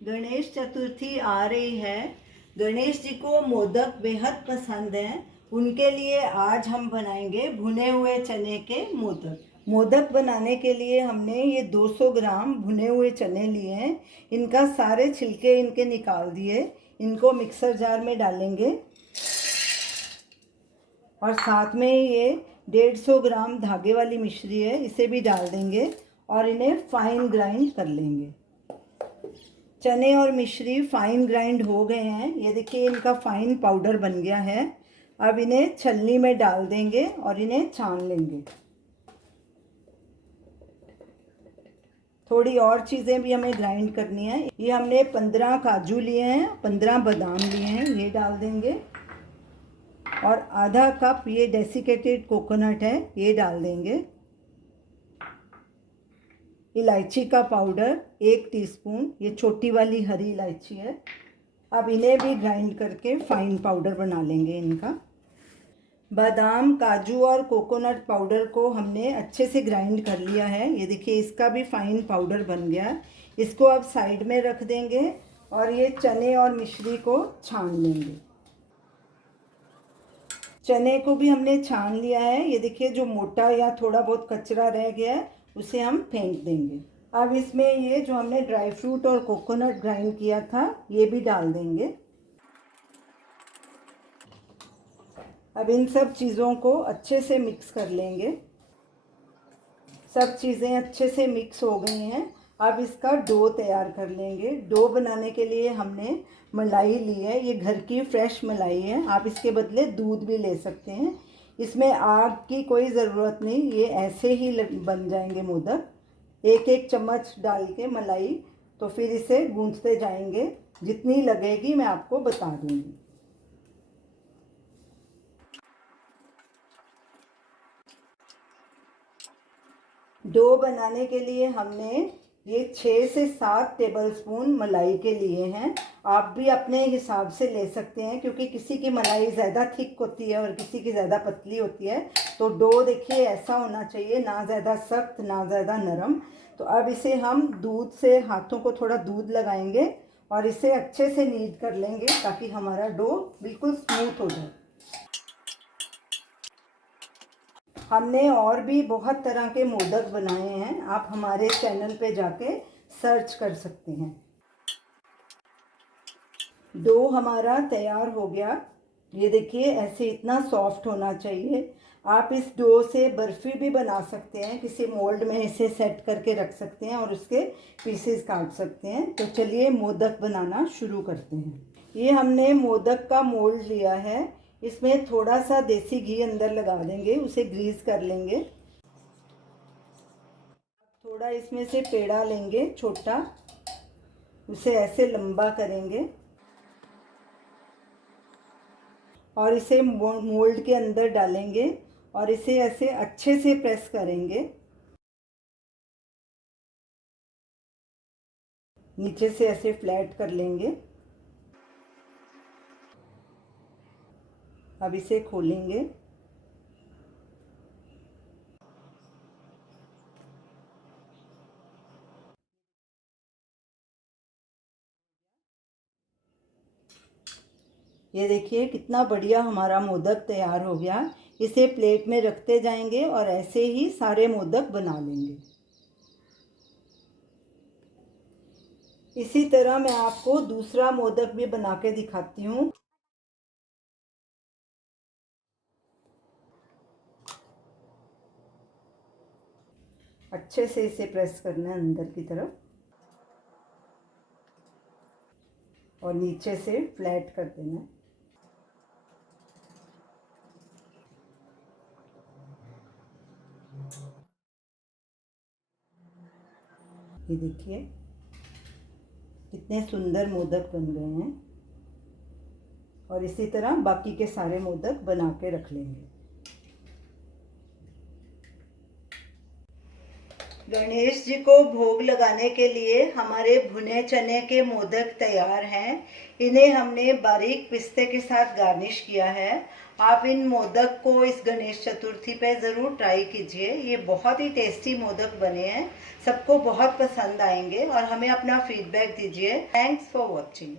गणेश चतुर्थी आ रही है। गणेश जी को मोदक बेहद पसंद हैं। उनके लिए आज हम बनाएंगे भुने हुए चने के मोदक। मोदक बनाने के लिए हमने ये 200 ग्राम भुने हुए चने लिए हैं। इनका सारे छिलके इनके निकाल दिए। इनको मिक्सर जार में डालेंगे और साथ में ये 150 ग्राम धागे वाली मिश्री है, इसे भी डाल देंगे और इन्हें फाइन ग्राइंड कर लेंगे। चने और मिश्री फाइन ग्राइंड हो गए हैं। ये देखिए इनका फाइन पाउडर बन गया है। अब इन्हें छलनी में डाल देंगे और इन्हें छान लेंगे। थोड़ी और चीज़ें भी हमें ग्राइंड करनी है। ये हमने 15 काजू लिए हैं, 15 बादाम लिए हैं, ये डाल देंगे और आधा कप ये डेसिकेटेड कोकोनट है, ये डाल देंगे। इलायची का पाउडर 1 टीस्पून, ये छोटी वाली हरी इलायची है। अब इन्हें भी ग्राइंड करके फाइन पाउडर बना लेंगे इनका। बादाम, काजू और कोकोनट पाउडर को हमने अच्छे से ग्राइंड कर लिया है। ये देखिए इसका भी फाइन पाउडर बन गया। इसको अब साइड में रख देंगे और ये चने और मिश्री को छान लेंगे। चने को भी हमने छान लिया है। ये देखिए जो मोटा या थोड़ा बहुत कचरा रह गया है उसे हम फेंक देंगे। अब इसमें ये जो हमने ड्राई फ्रूट और कोकोनट ग्राइंड किया था ये भी डाल देंगे। अब इन सब चीज़ों को अच्छे से मिक्स कर लेंगे। सब चीज़ें अच्छे से मिक्स हो गई हैं। अब इसका डो तैयार कर लेंगे। डो बनाने के लिए हमने मलाई ली है, ये घर की फ्रेश मलाई है। आप इसके बदले दूध भी ले सकते हैं। इसमें आग की कोई ज़रूरत नहीं, ये ऐसे ही बन जाएंगे मोदक। एक एक चम्मच डाल के मलाई, तो फिर इसे गूंथते जाएंगे। जितनी लगेगी मैं आपको बता दूंगी। डो बनाने के लिए हमने ये 6 से 7 टेबलस्पून मलाई के लिए हैं। आप भी अपने हिसाब से ले सकते हैं, क्योंकि किसी की मलाई ज़्यादा थिक होती है और किसी की ज़्यादा पतली होती है। तो डो देखिए ऐसा होना चाहिए, ना ज़्यादा सख्त ना ज़्यादा नरम। तो अब इसे हम दूध से, हाथों को थोड़ा दूध लगाएंगे और इसे अच्छे से नीड कर लेंगे ताकि हमारा डो बिल्कुल स्मूथ हो जाए। हमने और भी बहुत तरह के मोदक बनाए हैं, आप हमारे चैनल पे जाके सर्च कर सकते हैं। डो हमारा तैयार हो गया। ये देखिए ऐसे इतना सॉफ्ट होना चाहिए। आप इस डो से बर्फ़ी भी बना सकते हैं, किसी मोल्ड में इसे सेट करके रख सकते हैं और उसके पीसेस काट सकते हैं। तो चलिए मोदक बनाना शुरू करते हैं। ये हमने मोदक का मोल्ड लिया है। इसमें थोड़ा सा देसी घी अंदर लगा देंगे, उसे ग्रीस कर लेंगे। थोड़ा इसमें से पेड़ा लेंगे छोटा, उसे ऐसे लंबा करेंगे और इसे मोल्ड के अंदर डालेंगे और इसे ऐसे अच्छे से प्रेस करेंगे। नीचे से ऐसे फ्लैट कर लेंगे। अब इसे खोलेंगे। ये देखिए कितना बढ़िया हमारा मोदक तैयार हो गया। इसे प्लेट में रखते जाएंगे और ऐसे ही सारे मोदक बना लेंगे। इसी तरह मैं आपको दूसरा मोदक भी बना के दिखाती हूँ। अच्छे से इसे प्रेस करना है अंदर की तरफ और नीचे से फ्लैट कर देना है। ये देखिए कितने सुंदर मोदक बन गए हैं। और इसी तरह बाकी के सारे मोदक बना के रख लेंगे। गणेश जी को भोग लगाने के लिए हमारे भुने चने के मोदक तैयार हैं। इन्हें हमने बारीक पिस्ते के साथ गार्निश किया है। आप इन मोदक को इस गणेश चतुर्थी पे ज़रूर ट्राई कीजिए। ये बहुत ही टेस्टी मोदक बने हैं, सबको बहुत पसंद आएंगे और हमें अपना फीडबैक दीजिए। Thanks for watching.